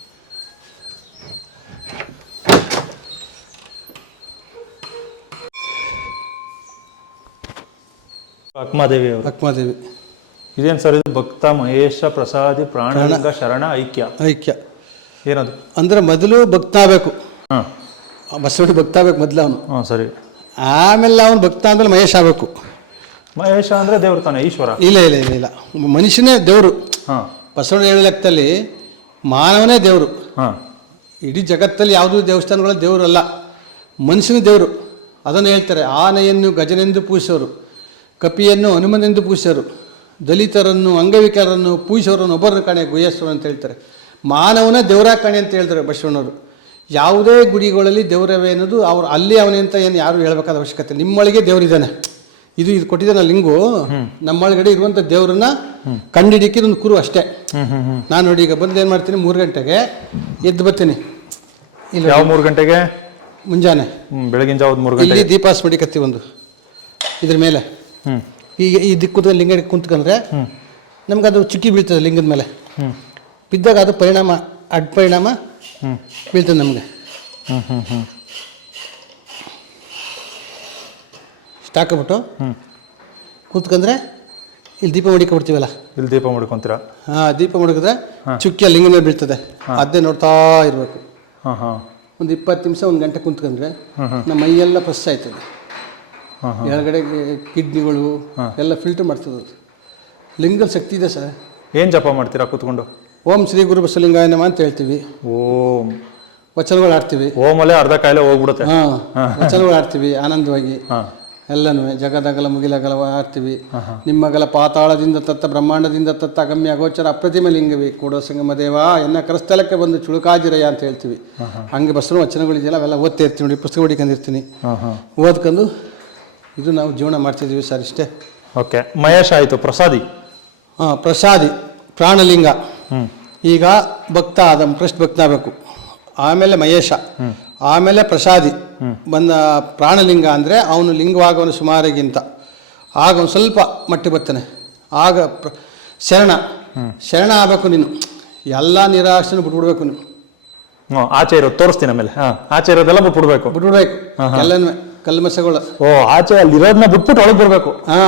ಅಕ್ಮಾದೇವಿ ಅವರು. ಅಕ್ಮಾದೇವಿ ಇದೇನು ಸರ್ ಇದು ಭಕ್ತ ಮಹೇಶ ಪ್ರಸಾದಿ ಪ್ರಾಣಲಿಂಗ ಶರಣ ಐಕ್ಯ? ಐಕ್ಯ. ಏನದು? ಅಂದ್ರೆ ಮೊದಲು ಭಕ್ತ ಆಗಬೇಕು. ಹಾಂ. ಬಸವಣ್ಣ ಭಕ್ತ ಆಗ್ಬೇಕು ಮೊದಲು ಅವನು. ಹಾಂ ಸರಿ. ಆಮೇಲೆ ಅವನು ಭಕ್ತ ಅಂದ್ರೆ ಮಹೇಶ್ ಆಗಬೇಕು. ಮಹೇಶ ಅಂದರೆ ದೇವ್ರು ತಾನೆ ಈಶ್ವರ? ಇಲ್ಲ ಇಲ್ಲ ಇಲ್ಲ ಇಲ್ಲ. ಮನುಷ್ಯನೇ ದೇವರು. ಹಾಂ. ಬಸವಣ್ಣ ಹೇಳೋ ಲೆಕ್ಕದಲ್ಲಿ ಮಾನವನೇ ದೇವರು. ಹಾಂ. ಇಡೀ ಜಗತ್ತಲ್ಲಿ ಯಾವುದೂ ದೇವಸ್ಥಾನಗಳ ದೇವರಲ್ಲ. ಮನುಷ್ಯನ ದೇವರು. ಅದನ್ನು ಹೇಳ್ತಾರೆ ಆನೆಯನ್ನು ಗಜನೆಂದು ಪೂಜಿಸೋರು ಕಪಿಯನ್ನು ಹನುಮನೆಂದು ಪೂಜಿಸೋರು ದಲಿತರನ್ನು ಅಂಗವಿಕಲರನ್ನು ಪೂಜಿಸೋರನ್ನು ಒಬ್ಬರನ್ನು ಕಾಣೆ ಗುಹೇಶ್ವರ ಅಂತ ಹೇಳ್ತಾರೆ. ಮಾನವನ ದೇವರ ಕಾಣೆ ಅಂತ ಹೇಳ್ತಾರೆ ಬಸವಣ್ಣವರು. ಯಾವುದೇ ಗುಡಿಗಳಲ್ಲಿ ದೇವರವೇ ಅನ್ನೋದು ಅವ್ರು ಅಲ್ಲಿ ಅವನೇ ಅಂತ ಏನು ಯಾರು ಹೇಳ್ಬೇಕಾದ ಅವಶ್ಯಕತೆ ನಿಮ್ಮೊಳಗೆ ದೇವರಿದ್ದಾನೆ. ಇದು ಇದು ಕೊಟ್ಟಿದ್ದಾನೆ ಲಿಂಗು. ನಮ್ಮೊಳಗಡೆ ಇರುವಂಥ ದೇವರನ್ನ ಕಂಡಿಡಿಕ್ಕೆ ಒಂದು ಕುರು ಅಷ್ಟೇ. ನಾನು ನೋಡಿ ಈಗ ಬಂದು ಏನು ಮಾಡ್ತೀನಿ? ಮೂರು ಗಂಟೆಗೆ ಎದ್ದು ಬರ್ತೀನಿ. ಇಲ್ಲಿ ಯಾವ ಮೂರು ಗಂಟೆಗೆ? ಮುಂಜಾನೆ. ಬೆಳಗಿನ ಜಾವದ ಮೂರು ಇಲ್ಲಿ ದೀಪ ದೀಪಾಸ್ ಮಡಿಕತ್ತಿ ಒಂದು. ಇದ್ರ ಮೇಲೆ. ಈಗ ಈ ದಿಕ್ಕು ಲಿಂಗ ಕುಂತ್ಕಂದ್ರೆ ಕುಂತ್ಕೊಂಡ್ರೆ ನಮ್ಗೆ ಅದು ಚುಕ್ಕಿ ಬೀಳ್ತದೆ ಲಿಂಗದ ಮೇಲೆ. ಬಿದ್ದಾಗ ಅದು ಪರಿಣಾಮ ಅಡ್ಡ ಪರಿಣಾಮ ಬೀಳ್ತದೆ ನಮಗೆ. ಹ್ಞೂ ಹ್ಞೂ ಹ್ಞೂ ಸ್ಟಾಕಬಿಟ್ಟು ಹ್ಞೂ ಕೂತ್ಕೊಂಡ್ರೆ ಇಲ್ಲಿ ದೀಪ ಮಡಿಕೊಬಿಡ್ತೀವಲ್ಲ ಇಲ್ಲಿ ದೀಪ ಮಡಿಕೊಂತೀರ? ಹಾಂ ದೀಪ ಮಡಗಿದ್ರೆ ಚುಕ್ಕಿ ಆ ಲಿಂಗದ ಮೇಲೆ ಬೀಳ್ತದೆ. ಅದೇ ನೋಡ್ತಾ ಇರಬೇಕು. ಹಾಂ ಹಾಂ. ಒಂದು ಇಪ್ಪತ್ತು ನಿಮಿಷ ಒಂದು ಗಂಟೆ ಕುಂತ್ಕೊಂಡ್ರೆ. ನಮ್ಮ ಮೈಯೆಲ್ಲ ಫಸ್ಟ್ ಆಯ್ತದೆ. ಹಾಂ ಕಿಡ್ನಿಗಳು ಎಲ್ಲ ಫಿಲ್ಟರ್ ಮಾಡ್ತದೆ ಅದು. ಲಿಂಗದ ಶಕ್ತಿ ಇದೆ ಸರ್. ಏನು ಜಪ ಮಾಡ್ತೀರಾ ಕೂತ್ಕೊಂಡು? ಓಂ ಶ್ರೀ ಗುರು ಬಸಲಿಂಗಾಯ ನಮ ಅಂತ ಹೇಳ್ತೀವಿ. ಓಂ. ವಚನಗಳು ಆಡ್ತೀವಿ ಓಮಲ್ಲೇ ಅರ್ಧ ಕಾಯಿಲೆ ಹೋಗ್ಬಿಡುತ್ತೆ. ಹಾಂ ವಚನಗಳು ಆಡ್ತೀವಿ ಆನಂದವಾಗಿ. ಎಲ್ಲನೂ ಜಗದಗಲ ಮುಗಿಲಗಲ ಆಡ್ತೀವಿ ನಿಮ್ಮಗಲ ಪಾತಾಳದಿಂದ ತತ್ತ ಬ್ರಹ್ಮಾಂಡದಿಂದ ತತ್ತ ಅಗಮ್ಯ ಅಗೋಚರ ಅಪ್ರತಿಮ ಲಿಂಗವಿ. ಕೂಡೋ ಸಂಗಮ ದೇವ ಎನ್ನ ಕರಸ್ಥಳಕ್ಕೆ ಬಂದು ಚುಳುಕಾಜಿರಯ್ಯ ಅಂತ ಹೇಳ್ತೀವಿ. ಹಂಗೆ ಬಸವನ ವಚನಗಳಿದೆಯಲ್ಲ ಅವೆಲ್ಲ ಓದ್ತಾ ಇರ್ತೀನಿ ನೋಡಿ ಪುಸ್ತಕ ಹೊಡಿಕೊಂಡಿರ್ತೀನಿ ಓದ್ಕೊಂಡು ಇದು ನಾವು ಜೀವನ ಮಾಡ್ತಿದ್ದೀವಿ ಸರ್ ಇಷ್ಟೇ. ಓಕೆ ಮಹೇಶ್ ಆಯಿತು ಪ್ರಸಾದಿ. ಹಾಂ ಪ್ರಸಾದಿ ಪ್ರಾಣಲಿಂಗ. ಈಗ ಭಕ್ತ ಆದ ಫಸ್ಟ್ ಭಕ್ತ ಆಗಬೇಕು. ಆಮೇಲೆ ಮಹೇಶ ಆಮೇಲೆ ಪ್ರಸಾದಿ. ಬಂದ ಪ್ರಾಣಲಿಂಗ ಅಂದರೆ ಅವನು ಲಿಂಗವಾಗವನು ಸುಮಾರಿಗಿಂತ. ಆಗ ಒಂದು ಸ್ವಲ್ಪ ಮಟ್ಟಿ ಬರ್ತಾನೆ. ಆಗ ಪ್ರ ಶರಣ. ಶರಣ ಆಗಬೇಕು ನೀನು. ಎಲ್ಲ ನಿರಾಶನ ಬಿಟ್ಬಿಡ್ಬೇಕು ನೀನು. ಆಚೆ ಇರೋದು ತೋರಿಸ್ತೀನಿ ಆಮೇಲೆ. ಆಚೆ ಇರೋದೆಲ್ಲ ಬಿಟ್ಬಿಡ್ಬೇಕು. ಬಿಟ್ಬಿಡ್ಬೇಕು. ಎಲ್ಲನೂ. ಕಲ್ಮಸಗಳು ಓ ಆಚೆ ಅಲ್ಲಿ ಇರೋದನ್ನ ಬಿಟ್ಬಿಟ್ಟು ಒಳಗೆ ಬರಬೇಕು. ಹಾ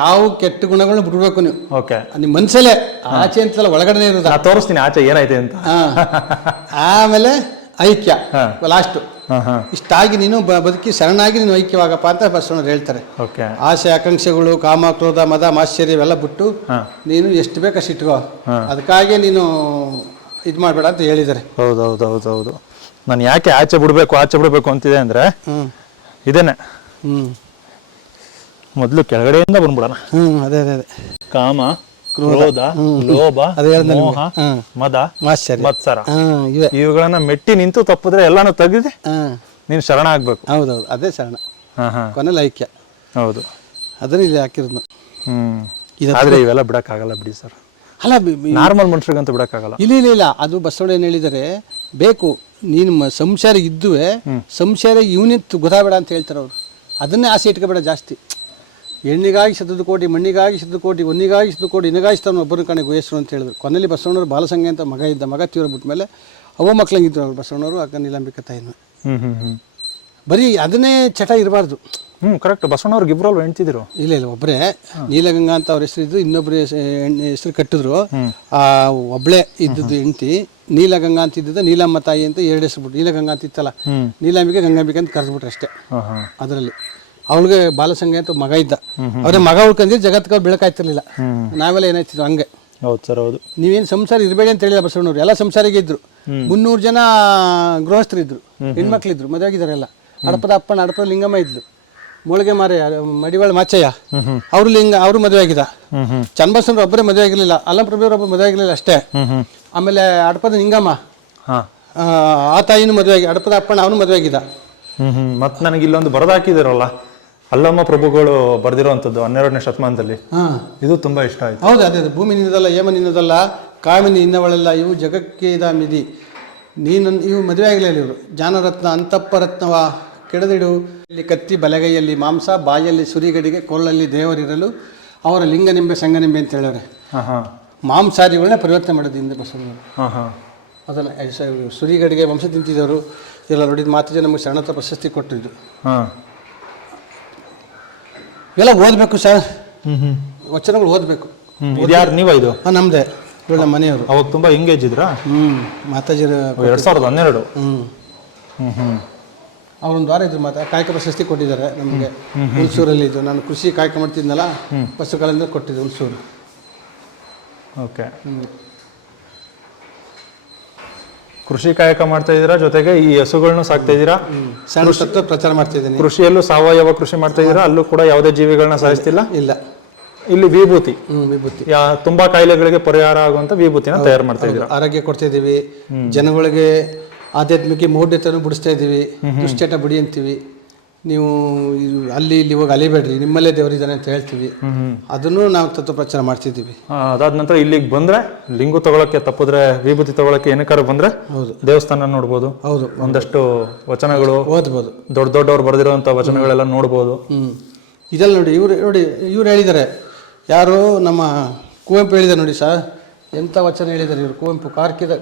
ಯಾವ ಕೆಟ್ಟ ಗುಣಗಳನ್ನ ಬಿಟ್ಬಿಡ್ಬೇಕು ನೀವು. ಓಕೆ. ನಿಮ್ಮ ಮನ್ಸಲ್ಲೇ ಆಚೆ ಅಂತಲ್ಲ ಒಳಗಡೆ ಇರೋದ. ನಾ ತೋರಿಸ್ತೀನಿ ಆಚೆ ಏನಾಯ್ತೆ ಅಂತ. ಹಾ. ಆಮೇಲೆ ಐಕ್ಯ ಲಾಸ್ಟ್. ಇಷ್ಟಾಗಿ ನೀನು ಬದುಕಿ ಶರಣಾಗಿ ನೀನು ಐಕ್ಯವಾಗಪ್ಪ ಅಂತ ಬಸವಣ್ಣರು ಹೇಳ್ತಾರೆ. ಓಕೆ. ಆಸೆ ಆಕಾಂಕ್ಷೆಗಳು ಕಾಮ ಕ್ರೋಧ ಮದ ಮಾಶ್ಚರ್ಯ ಇವೆಲ್ಲ ಬಿಟ್ಟು ನೀನು ಎಷ್ಟು ಬೇಕಷ್ಟು ಇಟ್ಕೋ ಅದಕ್ಕಾಗಿ ನೀನು ಇದು ಮಾಡಬೇಡ ಅಂತ ಹೇಳಿದ್ದಾರೆ. ಹೌದು ಹೌದು ಹೌದು ಹೌದು ನಾನು ಯಾಕೆ ಆಚೆ ಬಿಡಬೇಕು ಆಚೆ ಬಿಡಬೇಕು ಅಂತಿದೆ ಅಂದರೆ ಇದೇನೆ ಹ್ಞೂ ಮೊದಲು ಕೆಳಗಡೆಯಿಂದ ಬಂದ್ಬಿಡೋಣ. ಹ್ಞೂ ಅದೇ ಅದೇ ಅದೇ. ಕಾಮ ಕ್ರೋಧ. ಲೋಭ. ಮೋಹ ಮದ ಮಾಶ್ಚರ್ಯ. ಮತ್ಸರ. ಇವುಗಳನ್ನ ಮೆಟ್ಟಿ ನಿಂತು ತಪ್ಪಿದ್ರೆ ಎಲ್ಲಾನು ತೆಗೆದು ನೀನು ಶರಣ ಆಗ್ಬೇಕು. ಹೌದೌದು ಅದೇ ಶರಣ. ಲೈಕ್ಯ ಕೊನೆಯಲ್ಲಿ ಐಕ್ಯ. ಹೌದು. ಅದನ್ನ ಇಲ್ಲಿ ಹಾಕಿರೋದು. ಹ್ಮ್. ಆದ್ರೆ ಇವೆಲ್ಲ ಬಿಡಕ್ಕಾಗಲ್ಲ ಬಿಡಿ ಸರ್. ಅಲ್ಲ ನಾರ್ಮಲ್ ಮನುಷ್ಯರಿಗಂತೂ ಬಿಡಕ್ಕಾಗಲ್ಲ. ಇಲ್ಲ ಇಲ್ಲ ಇಲ್ಲ. ಅದು ಬಸವಣ್ಣ ಏನು ಹೇಳಿದ್ದಾರೆ ಬೇಕು ನೀನು ಸಂಸಾರ ಇದ್ದುವೆ ಸಂಸಾರ ಇವನಿತ್ತು ಗೊತ್ತಾಗಬೇಡ ಅಂತ ಹೇಳ್ತಾರೆ ಅವರು. ಅದನ್ನೇ ಆಸೆ ಇಟ್ಕೋಬೇಡ ಜಾಸ್ತಿ. ಹೆಣ್ಣಿಗಾಗಿ ಸದ್ದು ಕೋಟಿ ಮಣ್ಣಿಗಾಗಿ ಸದ್ದು ಕೋಟಿ ಒನ್ನಿಗಾಗಿ ಸದ್ದು ಕೋಟಿ ನಿನಗಾಗಿ ತಾನು ಒಬ್ಬರು ಕಣೆ ಗುಹೇಶ್ವರ ಅಂತ ಹೇಳಿದ್ರು. ಕೊನೆಯಲ್ಲಿ ಬಸವಣ್ಣವರು ಬಾಲಸಂಗೆ ಅಂತ ಮಗ ಇದ್ದ ಮಗ ತೀವ್ರ ಬಿಟ್ಟ ಮೇಲೆ ಅವ ಮಕ್ಳಂಗಿದ್ರು ಅವ್ರು ಬಸವಣ್ಣವರು ಅಕ್ಕ ನೀಲಾಂಬಿಕ ತಾಯಿನ. ಬರೀ ಅದನ್ನೇ ಚಟ ಇರಬಾರ್ದು. ಹ್ಮ್ ಕರೆಕ್ಟ್ ಬಸವಣ್ಣವ್ರಿಗೆ ಇಬ್ರಲ್ವ ಹೆಣ್ತಿದ್ರು ಇಲ್ಲ ಇಲ್ಲ ಒಬ್ಬರೇ ನೀಲಗಂಗಾ ಅಂತ ಅವ್ರ ಹೆಸರು ಇದ್ದು ಇನ್ನೊಬ್ಬರ ಹೆಸರು ಕಟ್ಟಿದ್ರು. ಆ ಒಬ್ಳೆ ಇದ್ದದ್ದು ಹೆಂಡ್ತಿ. ನೀಲಗಂಗಾ ಅಂತ ಇದ್ದದ್ದು ನೀಲಮ್ಮ ತಾಯಿ ಅಂತ ಎರಡು ಹೆಸರು ಬಿಟ್ಟು ನೀಲಗಂಗಾ ಅಂತ ಇತ್ತಲ್ಲ ನೀಲಾಂಬಿಕೆ ಗಂಗಾಂಬಿಕೆ ಅಂತ ಕರೆದ್ಬಿಟ್ರೆ ಅಷ್ಟೇ. ಅದರಲ್ಲಿ. ಅವಳಿಗೆ ಬಾಲಸಂಗ ಅಂತ ಮಗ ಇದ್ದ. ಅವ್ರ ಮಗ ಉಳ್ಕೊಂಡಿದ್ದು ಜಗತ್ಗೆ ಬೆಳಕಾಯ್ತಿರ್ಲಿಲ್ಲ ನಾವೆಲ್ಲ ಏನಾಯ್ತಿದ್ರು ಹಂಗೆ. ಹೌದು ಸರ್ ಹೌದು. ನೀವೇನು ಸಂಸಾರ ಇರಬೇಡಿ ಅಂತ ಹೇಳಿಲ್ಲ ಬಸವಣ್ಣವ್ರು. ಎಲ್ಲ ಸಂಸಾರಿಗೆ ಇದ್ರು. ಮುನ್ನೂರು ಜನ ಗೃಹಸ್ಥರಿದ್ರು. ಹೆಣ್ಮಕ್ಳಿದ್ರು ಮದುವೆ ಆಗಿದ್ದಾರೆ ಎಲ್ಲ. ಅಡಪದ ಅಪ್ಪನ ಅಡಪದ ಲಿಂಗಮ್ಮ ಇದ್ಲು. ಮುಳುಗೆ ಮಾರ ಮಡಿವಾಳ ಮಾಚಯ್ಯ ಅವರು ಲಿಂಗ ಅವರು ಮದುವೆ ಆಗಿದ ಚನ್ನಬಸವನರು ಒಬ್ಬರೇ ಮದುವೆ ಆಗಿರಲಿಲ್ಲ ಅಲ್ಲಂ ಪ್ರಭುವರು ಒಬ್ಬರು ಮದುವೆ ಆಗಿರಲಿಲ್ಲ ಅಷ್ಟೇ. ಆಮೇಲೆ ಅಡಪದ ನಿಂಗಮ್ಮ ಹಾಂ. ಆ, ತಾಯಿನೂ ಮದುವೆ ಆಗಿ ಅಡಪದ ಅಪ್ಪನ ಅವನು ಮದುವೆ ಆಗಿದ ಹ್ಮ್ ಹ್ಮ್ ಮತ್ತೆ ನನಗೆ ಇಲ್ಲೊಂದು ಬರೆದಾಕಿದಿರಲ್ಲ ಅಲ್ಲಮ್ಮ ಪ್ರಭುಗಳು ಬರೆದಿರುವಂಥದ್ದು ಹನ್ನೆರಡನೇ ಶತಮಾನದಲ್ಲಿ. ಹಾಂ. ಇದು ತುಂಬಾ ಇಷ್ಟ ಆಯ್ತು. ಹೌದು ಅದೇ ಅದೇ ಭೂಮಿ ನಿನ್ನದಲ್ಲ ಯಮ ನಿನ್ನದಲ್ಲ ಕಾಮಿನಿ ಇನ್ನವಳೆಲ್ಲ ಇವು ಜಗಕ್ಕೆ ಇದ ಮಿದಿ. ನೀನು ಇವು ಮದುವೆ ಆಗಲಿಲ್ಲ ಇವರು. ಜಾನರತ್ನ ಅಂತಪ್ಪರತ್ನವ ಕೆಡದಿಡು. ಇಲ್ಲಿ ಕತ್ತಿ ಬಲಗೈಯಲ್ಲಿ ಮಾಂಸ ಬಾಯಲ್ಲಿ ಸುರಿಗಡಿಗೆ ಕೊಳ್ಳಲ್ಲಿ ದೇವರಿರಲು ಅವರ ಲಿಂಗನಿಂಬೆ ಸಂಗನಿಂಬೆ ಅಂತ ಹೇಳೋರೆ. ಅಂತ ಹಾಂ. ಮಾಂಸಾದಿಗಳನ್ನ ಪರಿವರ್ತನೆ ಮಾಡೋದು ಹಿಂದೆ ಬಸವಣ್ಣವರು ಅದನ್ನು ಸುರಿಗಡಿಗೆ ವಂಶ ತಿಂತಿದ್ದವರು ಇವೆಲ್ಲ ನೋಡಿದ ಮಾತಾಜಿ ನಮಗೆ ಶರಣತ್ವ ಪ್ರಶಸ್ತಿ ಕೊಟ್ಟಿದ್ದು. ಹಾ. ಇವೆಲ್ಲ ಓದಬೇಕು ಸರ್. ವಚನಗಳು ಓದಬೇಕು. ನೀವ ಇದು? ನಮ್ಮದೇ ಇವಳು ಮನೆಯವರು. ಅವಾಗ ತುಂಬ ಎಂಗೇಜ್ ಇದ್ರಾ? ಹ್ಞೂ ಮಾತಾಜಿರ. ಎರಡು ಸಾವಿರದ ಹನ್ನೆರಡು? ಹ್ಞೂ ಹ್ಞೂ ಹ್ಞೂ ಅವರೊಂದು ವಾರ ಇದ್ರು ಮಾತ್ರ ಕಾಯಕ ಪ್ರಶಸ್ತಿ ಕೊಟ್ಟಿದ್ದಾರೆ ನಮಗೆ. ಹುಣಸೂರಲ್ಲಿ ಇದು. ನಾನು ಕೃಷಿ ಕಾಯಕ ಮಾಡ್ತಿದ್ನಲ್ಲ ಪಶುಗಳಿಂದ ಕೊಟ್ಟಿದ್ದು ಹುಣಸೂರು. ಓಕೆ. ಕೃಷಿ ಕಾಯಕ ಮಾಡ್ತಾ ಇದ್ದೀರಾ? ಜೊತೆಗೆ ಈ ಹಸುಗಳನ್ನ ಸಾಕ್ತಾ ಇದ್ದೀರಾ? ಸಣ್ಣ ಸತ್ತು ಪ್ರಚಾರ ಮಾಡ್ತಿದ್ದೀನಿ ಕೃಷಿಯಲ್ಲೂ ಸಾವಯವ ಕೃಷಿ ಮಾಡ್ತಾ ಇದ್ದೀರಾ? ಅಲ್ಲೂ ಕೂಡ ಯಾವುದೇ ಜೀವಿಗಳನ್ನ ಸಾಯಿಸ್ತಿಲ್ಲ? ಇಲ್ಲ. ಇಲ್ಲಿ ವಿಭೂತಿ. ವಿಭೂತಿ. ತುಂಬಾ ಕಾಯಿಲೆಗಳಿಗೆ ಪರಿಹಾರ ಆಗುವಂತ ವಿಭೂತಿನ ತಯಾರು ಮಾಡ್ತಾ ಇದ್ದೀರಾ? ಆರೋಗ್ಯ ಕೊಡ್ತಾ ಇದ್ದೀವಿ. ಜನಗಳಿಗೆ ಆಧ್ಯಾತ್ಮಿಕ ಮೌಢ್ಯತನ ಬಿಡಿಸ್ತಾ ಇದ್ದೀವಿ. ದುಶ್ಚಟ ಬಿಡಿ ಅಂತೀವಿ. ನೀವು ಅಲ್ಲಿ ಇಲ್ಲಿ ಹೋಗಿ ಅಲಿಬೇಡ್ರಿ ನಿಮ್ಮಲ್ಲೇ ದೇವರಿದ್ದಾನೆ ಅಂತ ಹೇಳ್ತೀವಿ. ಅದನ್ನು ನಾವು ತತ್ವ ಪ್ರಚಾರ ಮಾಡ್ತಿದ್ದೀವಿ. ಅದಾದ ನಂತರ ಇಲ್ಲಿಗೆ ಬಂದ್ರೆ ಲಿಂಗು ತಗೊಳಕ್ಕೆ ತಪ್ಪಿದ್ರೆ ವಿಭೂತಿ ತಗೊಳಕ್ಕೆ ಏನಕ್ಕಾರ ಬಂದ್ರೆ ಹೌದು. ದೇವಸ್ಥಾನ ನೋಡ್ಬೋದು. ಹೌದು. ಒಂದಷ್ಟು ವಚನಗಳು ಓದ್ಬೋದು. ದೊಡ್ಡ ದೊಡ್ಡವ್ರು ಬರೆದಿರುವಂತ ವಚನಗಳೆಲ್ಲ ನೋಡ್ಬೋದು. ಇದೆಲ್ಲ ನೋಡಿ ಇವರು ನೋಡಿ ಇವ್ರು ಹೇಳಿದ್ದಾರೆ. ಯಾರು ನಮ್ಮ ಕುವೆಂಪು ಹೇಳಿದ್ದಾರೆ ನೋಡಿ ಸರ್. ಎಂಥ ವಚನ ಹೇಳಿದ್ದಾರೆ ಇವರು? ಕುವೆಂಪು ಕಾರ್ಕಿದ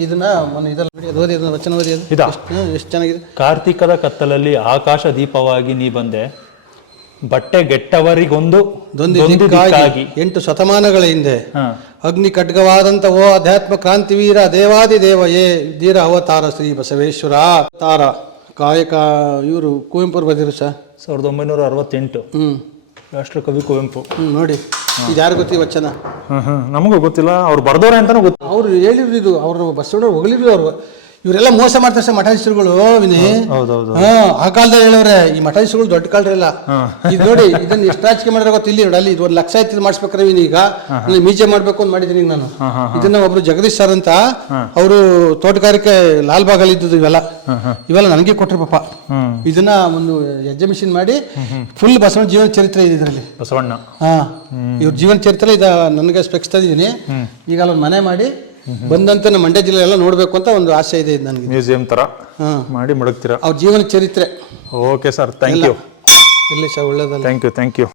ಇದನ್ನ ಮೊನ್ನೆ ಇದೆಲ್ಲ ನೋಡಿ ಅದು ಓದಿ ಅದನ್ನ ವಚನ ಓದಿ ಅದು ಇದಾ? ಹ್ಞೂ ಎಷ್ಟು ಚೆನ್ನಾಗಿದೆ. ಕಾರ್ತಿಕದ ಕತ್ತಲಲ್ಲಿ ಆಕಾಶ ದೀಪವಾಗಿ ನೀ ಬಂದೆ. ಬಟ್ಟೆ ಗೆಟ್ಟವರಿಗೊಂದು ದೊಂದಿ ದೊಂದಿ ದಿಕ್ಕಾಗಿ ದಿಕ್ಕಾಗಿ. ಎಂಟು ಶತಮಾನಗಳ ಹಿಂದೆ. ಹಾ. ಅಗ್ನಿ ಖಡ್ಗವಾದಂಥ ಓ ಅಧ್ಯಾತ್ಮ ಕ್ರಾಂತಿವೀರ ದೇವಾದಿ ದೇವಯೇ ಧೀರ ಅವತಾರ ಶ್ರೀ ಬಸವೇಶ್ವರ ತಾರ ಕಾಯಕ ಇವರು ಕುವೆಂಪುರ ಬರೆದಿರು ಸರ್. ಸಾವಿರದ ಒಂಬೈನೂರ ಅರವತ್ತೆಂಟು. ಹ್ಞೂ ರಾಷ್ಟ್ರಕವಿ ಕುವೆಂಪು ನೋಡಿ ಇದು ಯಾರು ಗೊತ್ತಿ ವಚನ? ಹ್ಮ್ ಹ್ಮ್ ನಮಗೂ ಗೊತ್ತಿಲ್ಲ ಅವ್ರು ಬರ್ದವ್ರೆ ಅಂತಾನು ಗೊತ್ತು ಅವ್ರು ಹೇಳಿದ್ರು ಇದು ಅವ್ರು ಬಸವಣ್ಣ ಹೊಗಳಿದ್ರು ಅವರು. ಇವರೆಲ್ಲ ಮೋಸ ಮಾಡ್ತಾರೆ ಸರ್ ಮಠಾಧೀಶರುಗಳು ವಿನಿ ಆ ಕಾಲದಲ್ಲಿ ಹೇಳವ್ರೆ ಈ ಮಠಾಧೀಶರುಗಳು ದೊಡ್ಡ ಕಾಲರಲ್ಲ ಇದು ನೋಡಿ ಇದನ್ನ ಎಷ್ಟು ರಾಜಕೀಯ ಮಾಡಿದ್ರೆ ಗೊತ್ತಿಲ್ಲ ಇಲ್ಲಿ ನೋಡಿ ಅಲ್ಲಿ ಇದು ಒಂದು ಲಕ್ಷ ಆಯ್ತು ಮಾಡಿಸ್ಬೇಕಾರೆ ವಿನಿ ಈಗ. ಮ್ಯೂಸಿಯಂ ಮಾಡ್ಬೇಕು ಅಂತ ಮಾಡಿದ್ದೀನಿ ಈಗ ನಾನು. ಇದನ್ನ ಒಬ್ರು ಜಗದೀಶ್ ಸರ್ ಅಂತ ಅವರು ತೋಟಗಾರಿಕೆ ಲಾಲ್ಬಾಗಲ್ಲಿ ಇದ್ದದ್ದು ಇವೆಲ್ಲ. ಇವೆಲ್ಲ ನನಗೆ ಕೊಟ್ಟರು ಪಾಪ. ಇದನ್ನ ಒಂದು ಎಕ್ಸಿಬಿಷನ್ ಮಾಡಿ ಫುಲ್ ಬಸವಣ್ಣ ಜೀವನ ಚರಿತ್ರೆ ಇದೆ ಇದರಲ್ಲಿ. ಬಸವಣ್ಣ. ಹಾ. ಇವ್ರ ಜೀವನ ಚರಿತ್ರೆ ಇದ ನನಗೆ ಸ್ಪೆಕ್ಸ್ ತಂದಿದ್ದೀನಿ. ಈಗ ಅಲ್ಲೊಂದು ಮನೆ ಮಾಡಿ ಬಂದಂತ ನಮ್ಮ ಮಂಡ್ಯ ಜಿಲ್ಲೆ ಎಲ್ಲ ನೋಡ್ಬೇಕು ಅಂತ ಒಂದು ಆಸೆ ಇದೆ ನನಗೆ. ಮ್ಯೂಸಿಯಂ ತರ ಮಾಡಿ ಮಡಗ್ತೀರಾ ಅವ್ರ ಜೀವನ ಚರಿತ್ರೆ. ಓಕೆ ಸರ್ ಥ್ಯಾಂಕ್ ಯು ಇಲ್ಲಿ ಸರ್ ಒಳ್ಳೇದಲ್ಲ. Thank you thank you